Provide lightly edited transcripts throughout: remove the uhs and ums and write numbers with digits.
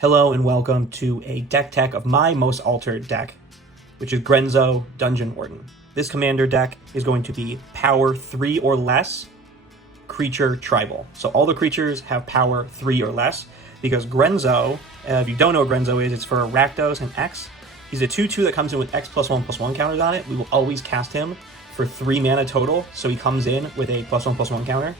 Hello and welcome to a deck tech of my most altered deck, which is Grenzo Dungeon Warden. This commander deck is going to be power 3 or less, creature tribal. So all the creatures have power 3 or less, because Grenzo, if you don't know what Grenzo is, it's for Rakdos and X. He's a 2/2 that comes in with X+1/+1 counters on it. We will always cast him for 3 mana total, so he comes in with a +1/+1 counter.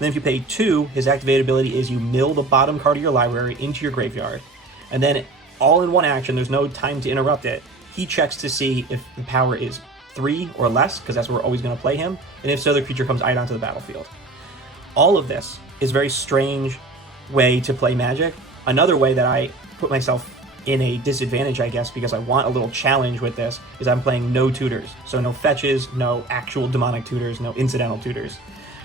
Then if you pay 2, his activated ability is you mill the bottom card of your library into your graveyard. And then all in one action, there's no time to interrupt it. He checks to see if the power is 3 or less, because that's where we're always going to play him. And if so, the creature comes right onto the battlefield. All of this is a very strange way to play Magic. Another way that I put myself in a disadvantage, I guess, because I want a little challenge with this, is I'm playing no tutors. So no fetches, no actual demonic tutors, no incidental tutors.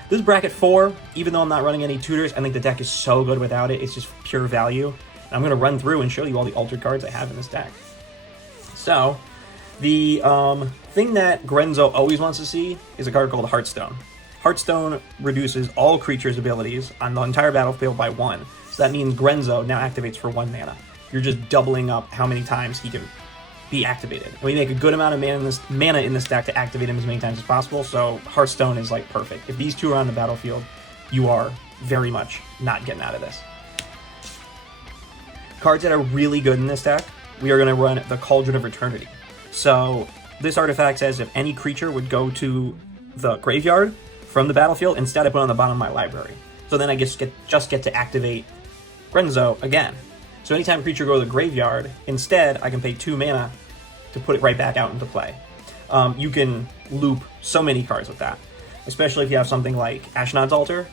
This is bracket 4. Even though I'm not running any tutors, I think the deck is so good without it. It's just pure value. And I'm going to run through and show you all the altered cards I have in this deck. So, the thing that Grenzo always wants to see is a card called Hearthstone. Hearthstone reduces all creatures' abilities on the entire battlefield by 1. So that means Grenzo now activates for 1 mana. You're just doubling up how many times he can be activated. And we make a good amount of mana in this deck to activate him as many times as possible, so Hearthstone is like perfect. If these two are on the battlefield, you are very much not getting out of this. Cards that are really good in this deck, we are going to run the Cauldron of Eternity. So this artifact says if any creature would go to the graveyard from the battlefield, instead I put it on the bottom of my library. So then I just get to activate Grenzo again. So anytime a creature goes to the graveyard, instead I can pay 2 mana to put it right back out into play. You can loop so many cards with that, especially if you have something like Ashnod's Altar.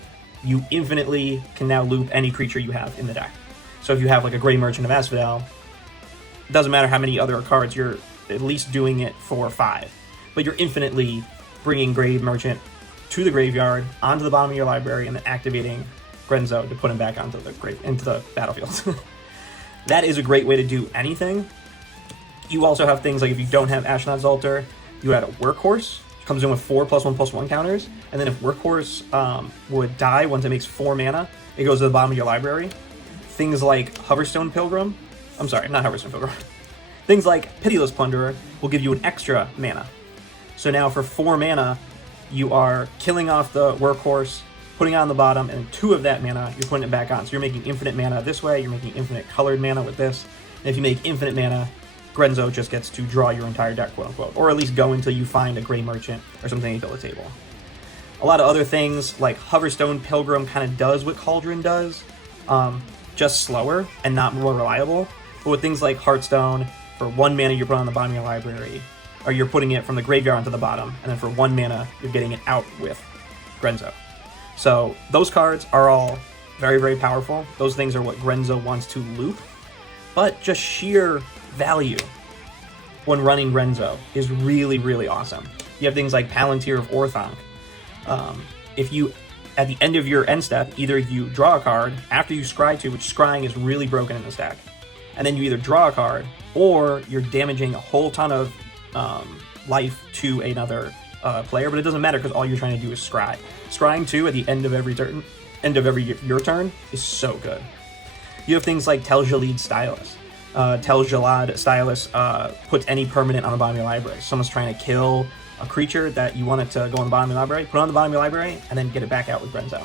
You infinitely can now loop any creature you have in the deck. So if you have like a Grey Merchant of Asphodel, it doesn't matter how many other cards, you're at least doing it for 5. But you're infinitely bringing Grey Merchant to the graveyard, onto the bottom of your library, and then activating Grenzo to put him back onto into the battlefield. That is a great way to do anything. You also have things like if you don't have Ashnod's Altar, you add a Workhorse. It comes in with 4 +1/+1 counters. And then if Workhorse would die once it makes 4 mana, it goes to the bottom of your library. Things like Hoverstone Pilgrim. I'm sorry, not Hoverstone Pilgrim. Things like Pitiless Plunderer will give you an extra mana. So now for 4 mana, you are killing off the Workhorse, putting it on the bottom, and 2 of that mana, you're putting it back on. So you're making infinite mana this way, you're making infinite colored mana with this. And if you make infinite mana, Grenzo just gets to draw your entire deck, quote unquote. Or at least go until you find a Grey Merchant or something you fill the table. A lot of other things, like Hoverstone Pilgrim kind of does what Cauldron does, just slower and not more reliable. But with things like Hearthstone, for 1 mana you're putting on the bottom of your library, or you're putting it from the graveyard onto the bottom, and then for 1 mana you're getting it out with Grenzo. So those cards are all very, very powerful. Those things are what Grenzo wants to loop. But just sheer value when running Grenzo is really, really awesome. You have things like Palantir of Orthanc. If you, at the end of your end step, either you draw a card after you scry 2, which scrying is really broken in this deck, and then you either draw a card, or you're damaging a whole ton of life to another player, but it doesn't matter because all you're trying to do is scry. Scrying 2 at the end of every turn, your turn is so good. You have things like Tel Jalad Stylus. Tel Jalad Stylus puts any permanent on the bottom of your library. Someone's trying to kill a creature that you want it to go on the bottom of your library, put it on the bottom of your library, and then get it back out with Grenzo.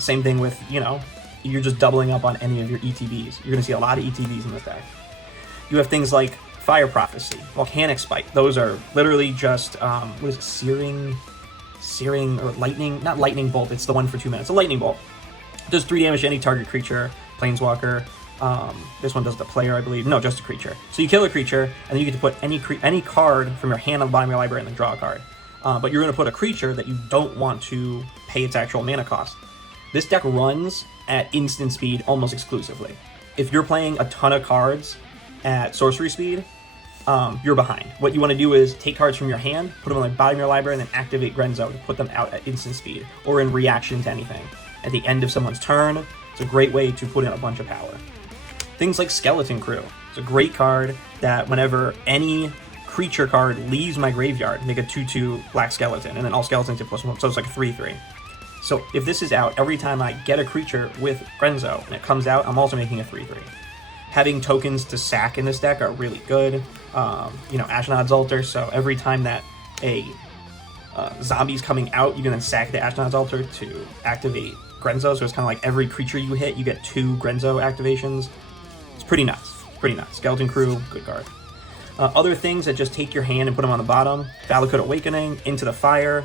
Same thing with, you're just doubling up on any of your ETBs. You're going to see a lot of ETBs in this deck. You have things like Fire Prophecy, Volcanic Spike. Those are literally just, what is it, Searing, or Lightning, not Lightning Bolt, it's the one for 2 minutes. A Lightning Bolt. Does 3 damage to any target creature, Planeswalker. This one does the player, I believe. No, just a creature. So you kill a creature, and then you get to put any card from your hand on the bottom of your library and then draw a card. But you're going to put a creature that you don't want to pay its actual mana cost. This deck runs at instant speed almost exclusively. If you're playing a ton of cards at sorcery speed, you're behind. What you want to do is take cards from your hand, put them on the bottom of your library, and then activate Grenzo to put them out at instant speed, or in reaction to anything. At the end of someone's turn, it's a great way to put in a bunch of power. Things like Skeleton Crew. It's a great card that whenever any creature card leaves my graveyard, make a 2/2 black skeleton, and then all skeletons get +1, so it's like a 3/3. So if this is out, every time I get a creature with Grenzo and it comes out, I'm also making a 3/3. Having tokens to sack in this deck are really good. You know, Ashnod's Altar, so every time that a zombie's coming out, you can then sack the Ashnod's Altar to activate Grenzo, so it's kind of like every creature you hit, you get 2 Grenzo activations. It's pretty nuts. Pretty nuts. Skeleton Crew, good card. Other things that just take your hand and put them on the bottom. Valakut Awakening, Into the Fire.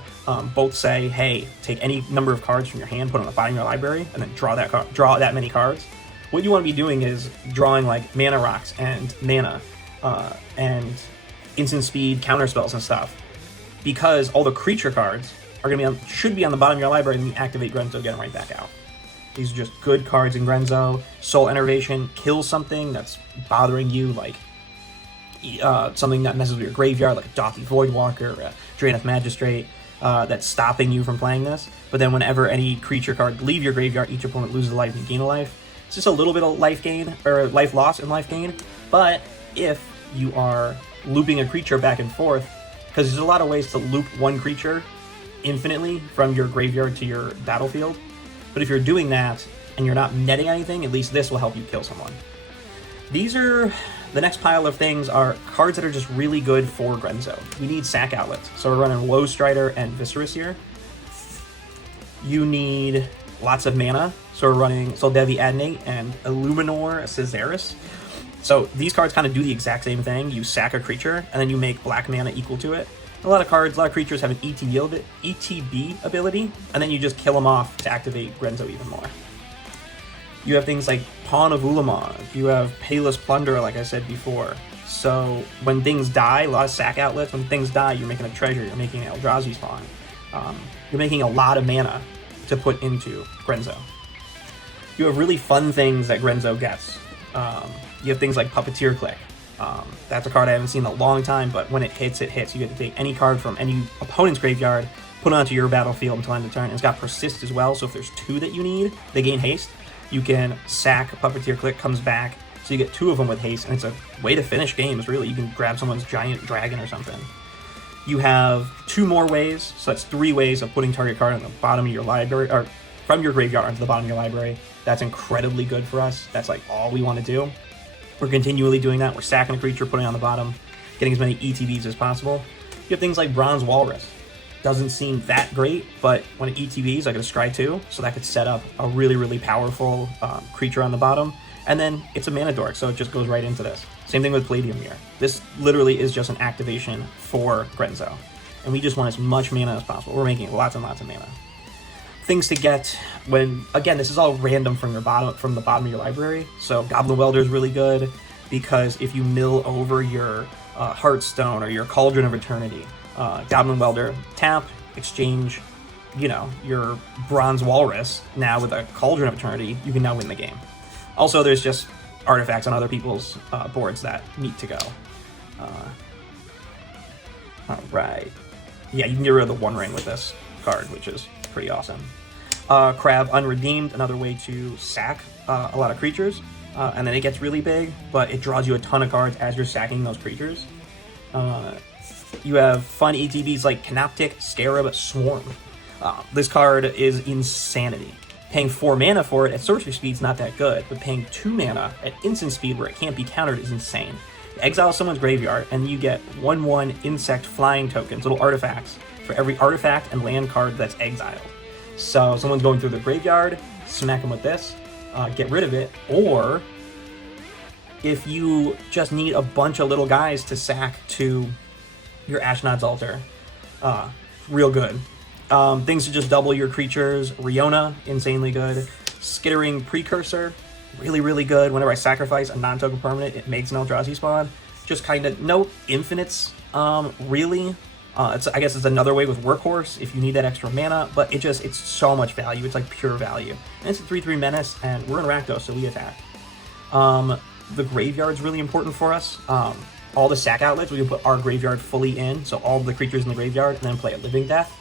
Both say, hey, take any number of cards from your hand, put them on the bottom of your library, and then draw that many cards. What you want to be doing is drawing like mana rocks and mana and instant speed counter spells and stuff, because all the creature cards are gonna be should be on the bottom of your library, and you activate Grenzo, get them right back out. These are just good cards in Grenzo. Soul Enervation, kill something that's bothering you, like something that messes with your graveyard, like a Dothy Voidwalker, a Draeneth Magistrate, that's stopping you from playing this. But then whenever any creature card leave your graveyard, each opponent loses a life and gain a life. It's just a little bit of life gain, or life loss and life gain. But if you are looping a creature back and forth, because there's a lot of ways to loop one creature infinitely from your graveyard to your battlefield. But if you're doing that and you're not netting anything, at least this will help you kill someone. These are... The next pile of things are cards that are just really good for Grenzo. We need sack outlets, so we're running Low Strider and Viscerus here. You need lots of mana, so we're running Soldevi Adnate and Illuminor Caesaris. So these cards kind of do the exact same thing. You sack a creature, and then you make black mana equal to it. A lot of creatures have an ETB ability, and then you just kill them off to activate Grenzo even more. You have things like Pawn of Ulamog. You have Payless Plunderer, like I said before. So when things die, a lot of sack outlets, when things die, you're making a treasure, you're making an Eldrazi spawn. You're making a lot of mana to put into Grenzo. You have really fun things that Grenzo gets. You have things like Puppeteer Click. That's a card I haven't seen in a long time, but when it hits, it hits. You get to take any card from any opponent's graveyard, put it onto your battlefield until end of turn. And it's got Persist as well, so if there's 2 that you need, they gain haste. You can sack Puppeteer Click, comes back, so you get 2 of them with haste, and it's a way to finish games, really. You can grab someone's giant dragon or something. You have 2 more ways, so that's 3 ways of putting target card on the bottom of your library, or from your graveyard onto the bottom of your library. That's incredibly good for us. That's like all we want to do. We're continually doing that. We're sacking a creature, putting it on the bottom, getting as many ETBs as possible. You have things like Bronze Walrus. Doesn't seem that great, but when it ETBs, I get a Scry 2, so that could set up a really, really powerful creature on the bottom. And then it's a mana dork, so it just goes right into this. Same thing with Palladium Mirror. This literally is just an activation for Grenzo. And we just want as much mana as possible. We're making lots and lots of mana. Things to get when, again, this is all random from the bottom of your library. So Goblin Welder is really good, because if you mill over your Hearthstone or your Cauldron of Eternity, Goblin Welder, tap, exchange, you know, your Bronze Walrus. Now with a Cauldron of Eternity, you can now win the game. Also, there's just artifacts on other people's boards that need to go. Alright. Yeah, you can get rid of the One Ring with this card, which is pretty awesome. Crab Unredeemed, another way to sack a lot of creatures. And then it gets really big, but it draws you a ton of cards as you're sacking those creatures. You have fun ETBs like Canoptic, Scarab, Swarm. This card is insanity. Paying 4 mana for it at sorcery speed is not that good, but paying 2 mana at instant speed where it can't be countered is insane. You exile someone's graveyard, and you get 1/1 insect flying tokens, little artifacts, for every artifact and land card that's exiled. So someone's going through the graveyard, smack them with this, get rid of it, or if you just need a bunch of little guys to sack to your Ashnod's Altar, real good. Things to just double your creatures. Riona, insanely good. Skittering Precursor, really, really good. Whenever I sacrifice a non-token permanent, it makes an Eldrazi spawn. Just kind of, no infinites, really. I guess it's another way with Workhorse if you need that extra mana, but it's so much value. It's like pure value. And it's a 3/3 menace, and we're in Rakdos, so we attack. The graveyard's really important for us. All the sack outlets, we can put our graveyard fully in, so all the creatures in the graveyard, and then play a Living Death.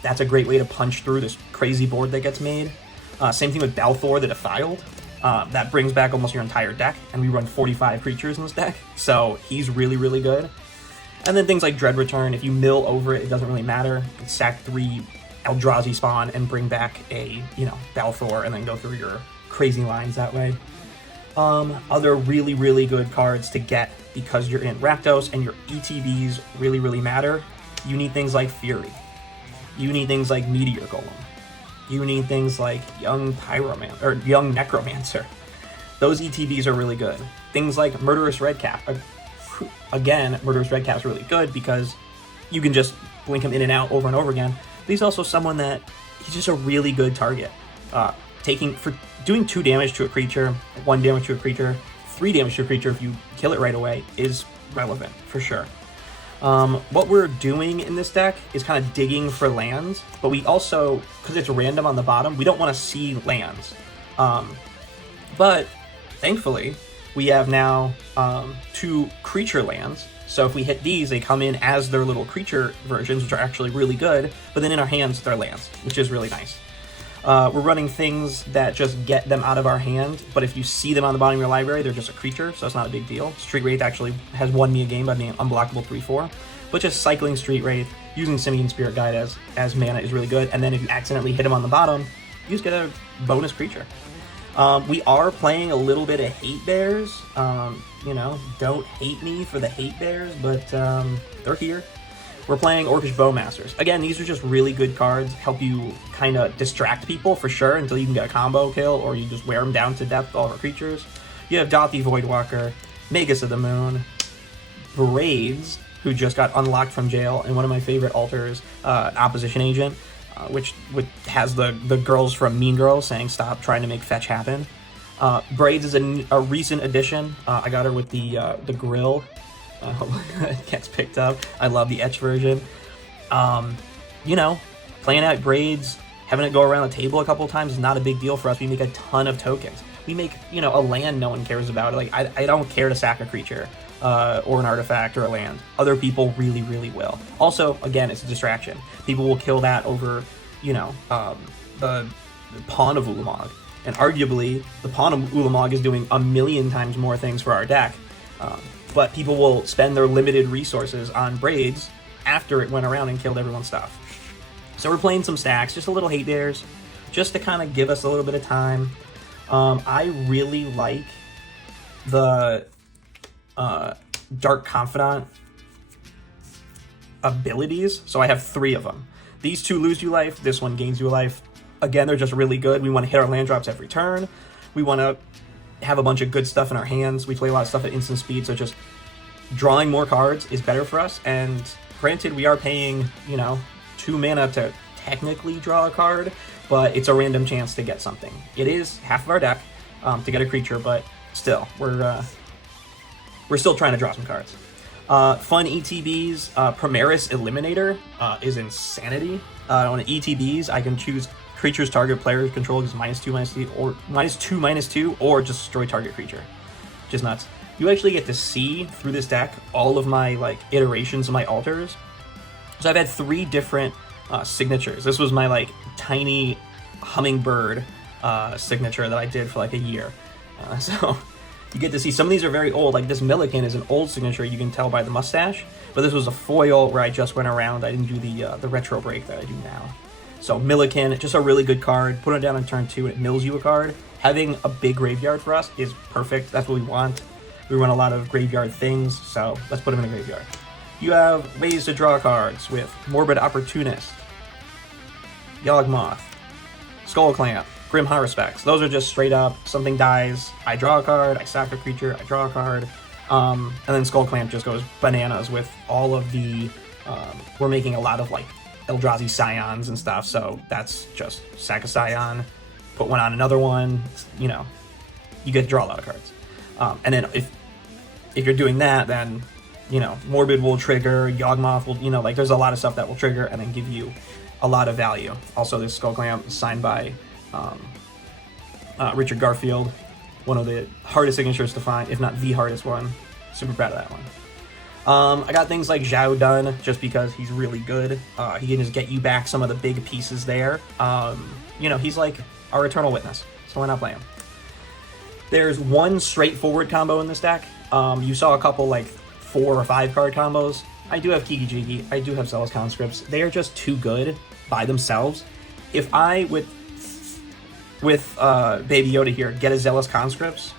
That's a great way to punch through this crazy board that gets made. Same thing with Balthor the Defiled. That brings back almost your entire deck, and we run 45 creatures in this deck, so he's really, really good. And then things like Dread Return, if you mill over it, it doesn't really matter. You can sack 3 Eldrazi spawn and bring back a, Balthor, and then go through your crazy lines that way. Other really, really good cards to get because you're in Rakdos and your ETBs really, really matter. You need things like Fury. You need things like Meteor Golem. You need things like Young Pyromancer or Young Necromancer. Those ETBs are really good. Things like Murderous Redcap. Again, Murderous Redcap is really good because you can just blink him in and out over and over again. But he's also someone that he's just a really good target. For doing 2 damage to a creature, 1 damage to a creature, 3 damage to a creature if you kill it right away is relevant for sure. What we're doing in this deck is kind of digging for lands, but we also, because it's random on the bottom, we don't want to see lands. But thankfully, we have now 2 creature lands. So if we hit these, they come in as their little creature versions, which are actually really good, but then in our hands, they're lands, which is really nice. We're running things that just get them out of our hand, but if you see them on the bottom of your library, they're just a creature, so it's not a big deal. Street Wraith actually has won me a game by being unblockable 3/4, but just cycling Street Wraith, using Simian Spirit Guide as mana is really good, and then if you accidentally hit him on the bottom, you just get a bonus creature. We are playing a little bit of Hatebears. Don't hate me for the Hatebears, but they're here. We're playing Orcish Bowmasters. Again, these are just really good cards, help you kind of distract people for sure until you can get a combo kill, or you just wear them down to death with all of our creatures. You have Dothi Voidwalker, Magus of the Moon, Braids, who just got unlocked from jail, and one of my favorite altars, Opposition Agent, which has the girls from Mean Girls saying stop trying to make fetch happen. Braids is a recent addition. I got her with the grill. It gets picked up. I love the etch version. Playing out Braids, having it go around the table a couple of times is not a big deal for us. We make a ton of tokens. We make, a land no one cares about. Like, I don't care to sack a creature or an artifact or a land. Other people really, really will. Also, again, it's a distraction. People will kill that over, the Pawn of Ulamog. And arguably, the Pawn of Ulamog is doing a million times more things for our deck. But people will spend their limited resources on Braids after it went around and killed everyone's stuff. So we're playing some stacks, just a little Hatebears, just to kind of give us a little bit of time. I really like the Dark Confidant abilities, so I have 3 of them. These 2 lose you life, this one gains you a life. Again, they're just really good. We want to hit our land drops every turn. We want to have a bunch of good stuff in our hands. We play a lot of stuff at instant speed, so just drawing more cards is better for us. And granted, we are paying, 2 mana to technically draw a card, but it's a random chance to get something. It is half of our deck to get a creature, but still, we're still trying to draw some cards. Fun ETBs, Primaris Eliminator is insanity. On ETBs, I can choose creatures target player control is -2/-2 or -2/-2 or just destroy target creature. Just nuts. You actually get to see through this deck all of my iterations of my altars. So I've had 3 different signatures. This was my tiny hummingbird signature that I did for a year. So you get to see some of these are very old. Like this Milliken is an old signature, you can tell by the mustache. But this was a foil where I just went around. I didn't do the retro break that I do now. So Milliken, just a really good card. Put it down on turn 2 and it mills you a card. Having a big graveyard for us is perfect. That's what we want. We run a lot of graveyard things, so let's put them in a graveyard. You have ways to draw cards with Morbid Opportunist, Yawgmoth, Skullclamp, Grim Haruspex. Those are just straight up, something dies, I draw a card, I sack a creature, I draw a card. And then Skullclamp just goes bananas with all of the, we're making a lot of Eldrazi Scions and stuff, so that's just sack a Scion, put one on another one, you get to draw a lot of cards. And then if you're doing that, then, Morbid will trigger, Yawgmoth will, there's a lot of stuff that will trigger and then give you a lot of value. Also, this Skullclamp is signed by Richard Garfield, one of the hardest signatures to find, if not the hardest one. Super proud of that one. I got things like Zhao Dun, just because he's really good. He can just get you back some of the big pieces there. He's like our Eternal Witness, so why not play him? There's one straightforward combo in this deck. You saw a couple 4 or 5 card combos. I do have Kiki Jiki, I do have Zealous Conscripts. They are just too good by themselves. If I, with Baby Yoda here, get a Zealous Conscripts,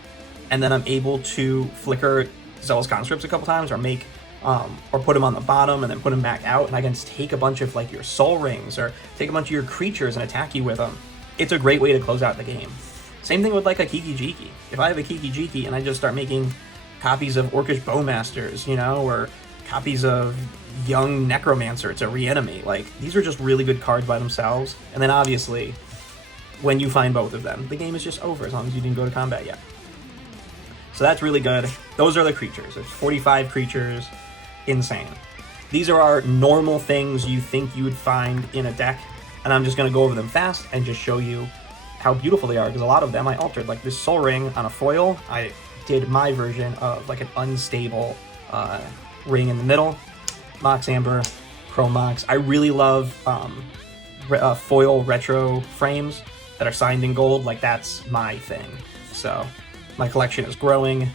and then I'm able to flicker Zealous Conscripts a couple times, or make, or put them on the bottom and then put them back out, and I can take a bunch of like your Soul Rings or take a bunch of your creatures and attack you with them. It's a great way to close out the game. Same thing with like a Kiki Jiki. If I have a Kiki Jiki and I just start making copies of Orcish Bowmasters, you know, or copies of Young Necromancer to reanimate, like, these are just really good cards by themselves. And then obviously, when you find both of them, the game is just over as long as you didn't go to combat yet. So that's really good. Those are the creatures. There's 45 creatures. Insane. These are our normal things you think you would find in a deck, and I'm just going to go over them fast and just show you how beautiful they are, because a lot of them I altered. Like this Soul Ring on a foil, I did my version of like an unstable ring in the middle. Mox Amber, Chrome Mox. I really love foil retro frames that are signed in gold. Like, that's my thing. So my collection is growing.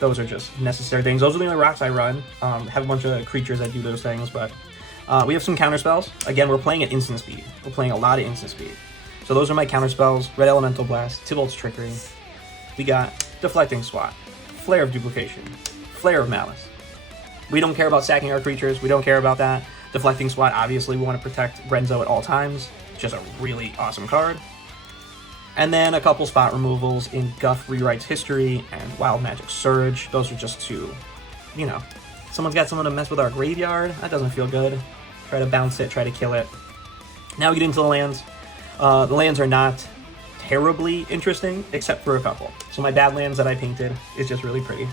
Those are just necessary things. Those are the only rocks I run. Have a bunch of creatures that do those things, but we have some counter spells. Again, we're playing at instant speed. We're playing a lot of instant speed. So those are my counter spells. Red Elemental Blast, Tybalt's Trickery. We got Deflecting Swat, Flare of Duplication, Flare of Malice. We don't care about sacking our creatures. We don't care about that. Deflecting Swat, obviously, we want to protect Grenzo at all times. It's just a really awesome card. And then a couple spot removals in Guff Rewrites History and Wild Magic Surge. Those are just to, you know, someone's got someone to mess with our graveyard. That doesn't feel good. Try to bounce it, try to kill it. Now we get into the lands. The lands are not terribly interesting, except for a couple. So my bad lands that I painted is just really pretty.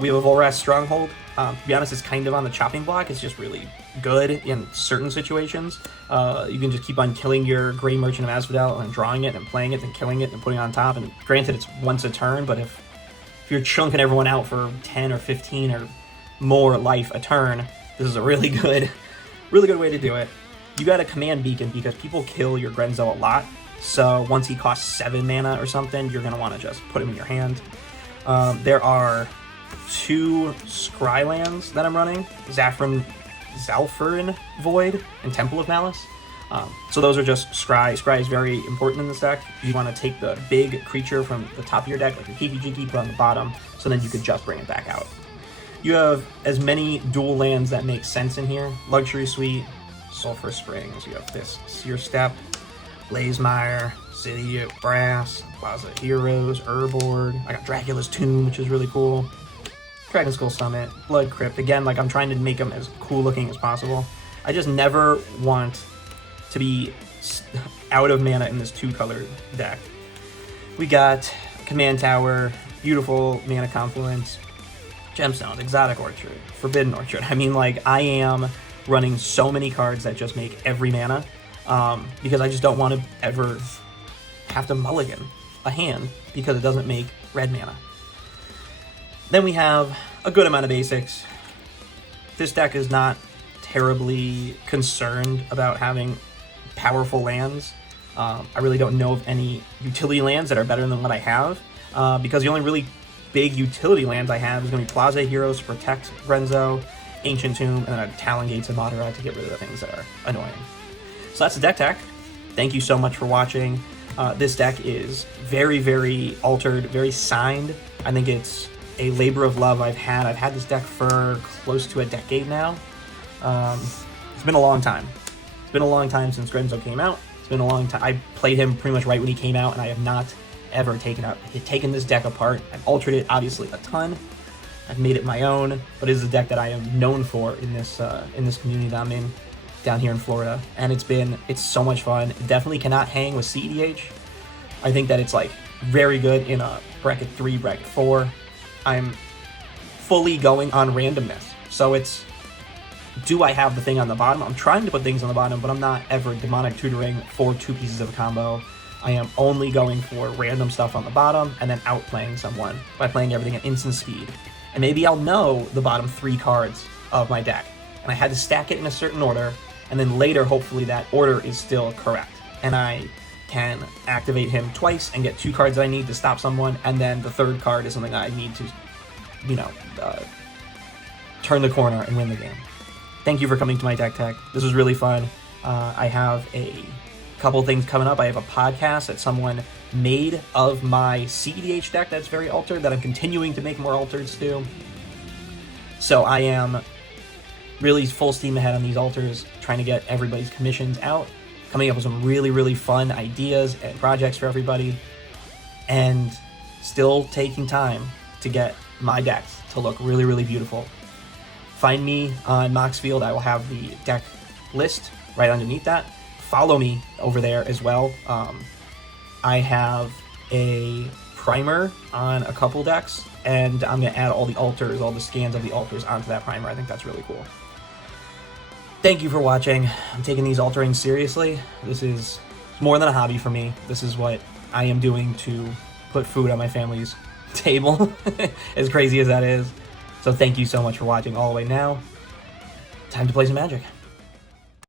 We have a Volrath Stronghold. To be honest, it's kind of on the chopping block. It's just really good in certain situations. You can just keep on killing your Grey Merchant of Asphodel and drawing it and playing it and killing it and putting it on top. And granted, it's once a turn, but if you're chunking everyone out for 10 or 15 or more life a turn, this is a really good way to do it. You got a Command Beacon because people kill your Grenzo a lot. So once he costs 7 mana or something, you're going to want to just put him in your hand. There are 2 Scry lands that I'm running, Zalfurin Void and Temple of Malice. So those are just Scry. Scry is very important in this deck. You want to take the big creature from the top of your deck, like your Kiki Jiki, put on the bottom, so then you could just bring it back out. You have as many dual lands that make sense in here. Luxury Suite, Sulphur Springs, you have this Seer Step, Blazemire, City of Brass, Plaza Heroes, Urborg. I got Dracula's Tomb, which is really cool. Dragon Skull Summit, Blood Crypt. Again, like, I'm trying to make them as cool looking as possible. I just never want to be out of mana in this 2-colored deck. We got Command Tower, beautiful Mana Confluence, Gemstones, Exotic Orchard, Forbidden Orchard. I mean, like, I am running so many cards that just make every mana, because I just don't want to ever have to mulligan a hand because it doesn't make red mana. Then we have a good amount of basics. This deck is not terribly concerned about having powerful lands. I really don't know of any utility lands that are better than what I have, because the only really big utility lands I have is going to be Plaza Heroes to protect Grenzo, Ancient Tomb, and then a Talon Gates of Madara to get rid of the things that are annoying. So that's the deck tech. Thank you so much for watching. This deck is very, very altered, very signed. I think it's a labor of love I've had. I've had this deck for close to a decade now. It's been a long time. It's been a long time since Grenzo came out. It's been a long time. I played him pretty much right when he came out, and I have not ever taken this deck apart. I've altered it, obviously, a ton. I've made it my own, but it is a deck that I am known for in this community that I'm in down here in Florida, and it's so much fun. It definitely cannot hang with EDH. I think that it's like very good in a bracket 3, bracket 4. I'm fully going on randomness, so it's, do I have the thing on the bottom? I'm trying to put things on the bottom, but I'm not ever demonic tutoring for 2 pieces of a combo. I am only going for random stuff on the bottom and then outplaying someone by playing everything at instant speed. And maybe I'll know the bottom 3 cards of my deck, and I had to stack it in a certain order, and then later, hopefully, that order is still correct, and I can activate him twice and get 2 cards I need to stop someone, and then the 3rd card is something I need to, you know, turn the corner and win the game. Thank you for coming to my deck tech. This was really fun. I have a couple things coming up. I have a podcast that someone made of my EDH deck that's very altered, that I'm continuing to make more alters to. So I am really full steam ahead on these alters, trying to get everybody's commissions out, coming up with some really, really fun ideas and projects for everybody, and still taking time to get my decks to look really, really beautiful. Find me on Moxfield. I will have the deck list right underneath that. Follow me over there as well. I have a primer on a couple decks, and I'm going to add all the alters, all the scans of the alters onto that primer. I think that's really cool. Thank you for watching. I'm taking these alterings seriously. This is more than a hobby for me. This is what I am doing to put food on my family's table, as crazy as that is. So thank you so much for watching all the way now. Time to play some Magic.